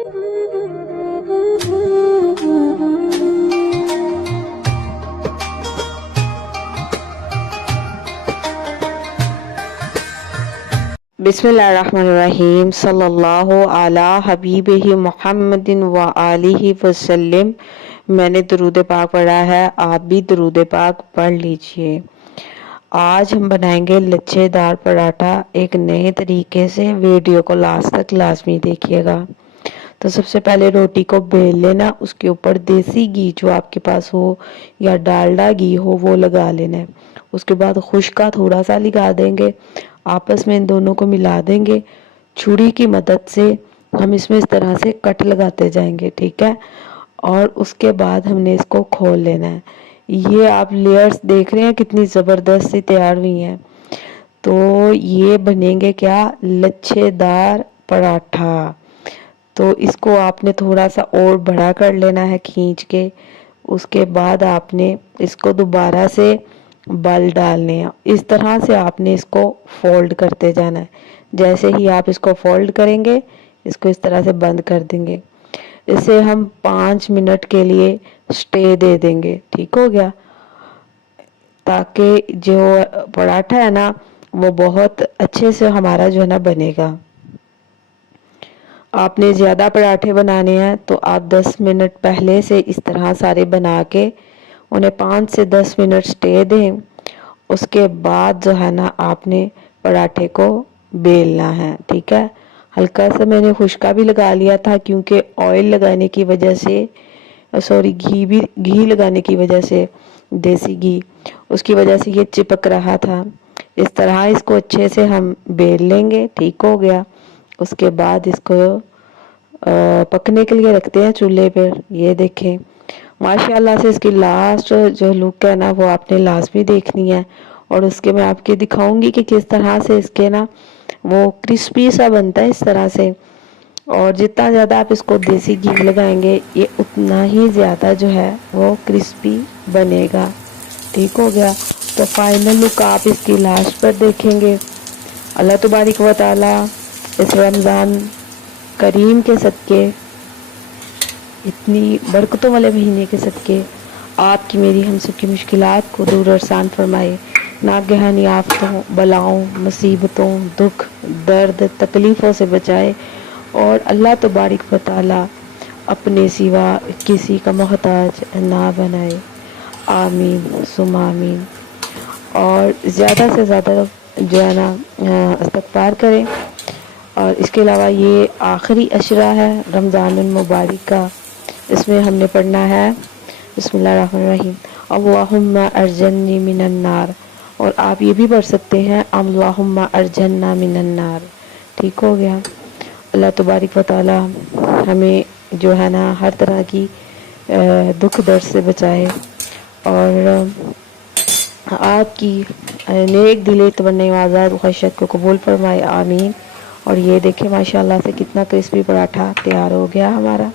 बिस्मिल्लाहिर्रहमानिर्रहीम सल्लल्लाहु अला हबीबिही मुहम्मदिन व आलिहि वसल्लम। मैंने दरूद पाक पढ़ा है, आप भी दरूद पाक पढ़ लीजिए। आज हम बनाएंगे लच्छेदार पराठा एक नए तरीके से। वीडियो को लास्ट तक लाजमी देखिएगा। तो सबसे पहले रोटी को बेल लेना, उसके ऊपर देसी घी जो आपके पास हो या डालडा घी हो वो लगा लेना है। उसके बाद खुश्का थोड़ा सा लगा देंगे, आपस में इन दोनों को मिला देंगे। छुरी की मदद से हम इसमें इस तरह से कट लगाते जाएंगे, ठीक है। और उसके बाद हमने इसको खोल लेना है। ये आप लेयर्स देख रहे हैं कितनी ज़बरदस्त सी तैयार हुई हैं। तो ये बनेंगे क्या, लच्छेदार पराठा। तो इसको आपने थोड़ा सा और बड़ा कर लेना है खींच के। उसके बाद आपने इसको दोबारा से बल डालने हैं। इस तरह से आपने इसको फोल्ड करते जाना है। जैसे ही आप इसको फोल्ड करेंगे, इसको इस तरह से बंद कर देंगे। इसे हम 5 मिनट के लिए स्टे दे देंगे, ठीक हो गया। ताकि जो पराठा है ना वो बहुत अच्छे से हमारा जो है ना बनेगा। आपने ज़्यादा पराठे बनाने हैं तो आप 10 मिनट पहले से इस तरह सारे बना के उन्हें 5 से 10 मिनट स्टे दें। उसके बाद जो है ना आपने पराठे को बेलना है, ठीक है। हल्का सा मैंने खुश्का भी लगा लिया था क्योंकि ऑयल लगाने की वजह से, सॉरी घी लगाने की वजह से, देसी घी, उसकी वजह से ये चिपक रहा था। इस तरह इसको अच्छे से हम बेल लेंगे, ठीक हो गया। उसके बाद इसको पकने के लिए रखते हैं चूल्हे पर। ये देखें माशाल्लाह से इसकी लास्ट जो लुक है ना वो आपने लाजमी देखनी है। और उसके मैं आपके दिखाऊंगी कि किस तरह से इसके ना वो क्रिस्पी सा बनता है इस तरह से। और जितना ज़्यादा आप इसको देसी घी लगाएंगे ये उतना ही ज़्यादा जो है वो क्रिस्पी बनेगा, ठीक हो गया। तो फाइनल लुक आप इसकी लास्ट पर देखेंगे। अल्लाह तबारक व तआला इस रमज़ान करीम के सदके, इतनी बरकतों वाले महीने के सदके आपकी मेरी हम सब की मुश्किलात को दूर आसान फरमाए। नागहानी आफतों, बलाओं, मुसीबतों, दुख, दर्द, तकलीफ़ों से बचाए। और अल्लाह तबारक व तआला अपने सिवा किसी का मोहताज ना बनाए। आमीन सुम आमीन। और ज़्यादा से ज़्यादा जो है ना इस्तग़फ़ार करें। और इसके अलावा ये आखिरी अशरा है रमज़ानुल मुबारक का। इसमें हमने पढ़ना है बिस्मिल्लाहिर्रहमानिर्रहीम अल्लाहुम्मा अर्जन्नी मिनन नार। और आप ये भी पढ़ सकते हैं अल्लाहुम्मा अर्जन्ना मिनन नार, ठीक हो गया। अल्लाह तबारक व तआला हमें जो है ना हर तरह की दुख दर्द से बचाए और आपकी नेक दिले तमन्ना आज़ाद ख्वाहिशात को कबूल फरमाए। आमीन। और ये देखें माशाल्लाह से कितना क्रिस्पी पराठा तैयार हो गया हमारा।